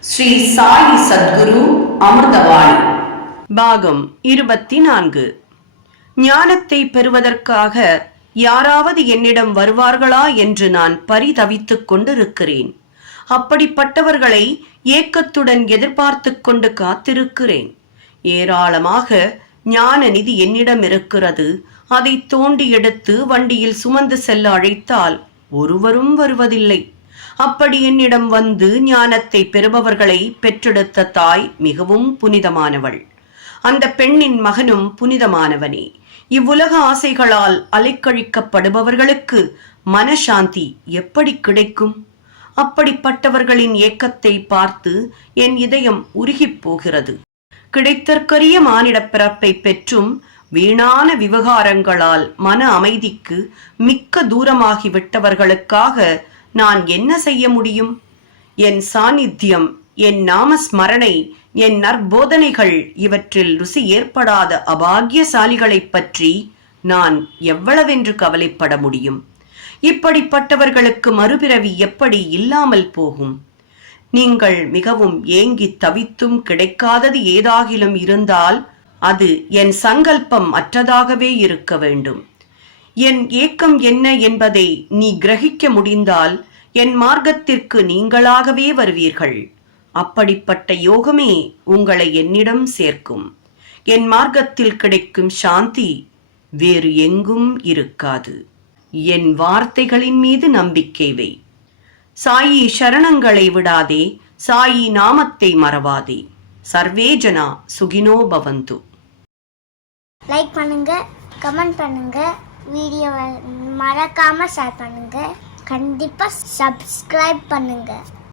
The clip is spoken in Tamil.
ஸ்ரீ சாயி சத்குரு அமிர்தவாணி பாகம் இருபத்தி நான்கு ஞானத்தை பெறுவதற்காக யாராவது என்னிடம் வருவார்களா என்று நான் பரிதவித்துக் கொண்டிருக்கிறேன். அப்படிப்பட்டவர்களை ஏக்கத்துடன் எதிர்பார்த்துக் கொண்டு காத்திருக்கிறேன். ஏராளமாக ஞான நிதி என்னிடம் இருக்கிறது. அதை தோண்டி எடுத்து வண்டியில் சுமந்து செல்ல அழைத்தால் ஒருவரும் வருவதில்லை. அப்படி என்னிடம் வந்து ஞானத்தை பெறுபவர்களை பெற்றெடுத்த தாய் மிகவும் புனிதமானவள். அந்த பெண்ணின் மகனும் புனிதமானவனே. இவ்வுலக ஆசைகளால் அலைக்கழிக்கப்படுபவர்களுக்கு மனசாந்தி எப்படி கிடைக்கும்? அப்படிப்பட்டவர்களின் ஏக்கத்தை பார்த்து என் இதயம் உருகிப் போகிறது. கிடைத்தற்கரிய மானிடப் பிறப்பை பெற்றும் வீணான விவகாரங்களால் மன அமைதிக்கு மிக்க தூரமாகி விட்டவர்களுக்காக நான் என்ன செய்ய முடியும்? என் சாநித்தியம் என் நாமஸ்மரணை என் நற்போதனைகள் இவற்றில் ருசி ஏற்படாத அபாகியசாலிகளைப் பற்றி நான் எவ்வளவென்று கவலைப்பட முடியும்? இப்படிப்பட்டவர்களுக்கு மறுபிறவி எப்படி இல்லாமல் போகும்? நீங்கள் மிகவும் ஏங்கித் தவித்தும் கிடைக்காதது ஏதாகிலும் இருந்தால் அது என் சங்கல்பம் அற்றதாகவே இருக்க வேண்டும். என் ஏக்கம் என்ன என்பதை நீ கிரகிக்க முடிந்தால் என் மார்க்கத்திற்கு நீங்களாகவே வருவீர்கள். அப்படிப்பட்ட யோகமே உங்களை என்னிடம் சேர்க்கும். என் மார்க்கத்தில் கிடைக்கும் சாந்தி வேறு எங்கும் இருக்காது. என் வார்த்தைகளின் மீது நம்பிக்கை வை. சாயி சரணங்களை விடாதே சாயி நாமத்தை மறவாதே. சர்வே ஜனா சுகினோ பவந்து. லைக் பண்ணுங்க கமெண்ட் பண்ணுங்க. வீடியோவை மறக்காமல் ஷேர் பண்ணுங்கள் கண்டிப்பாக சப்ஸ்கிரைப் பண்ணுங்கள்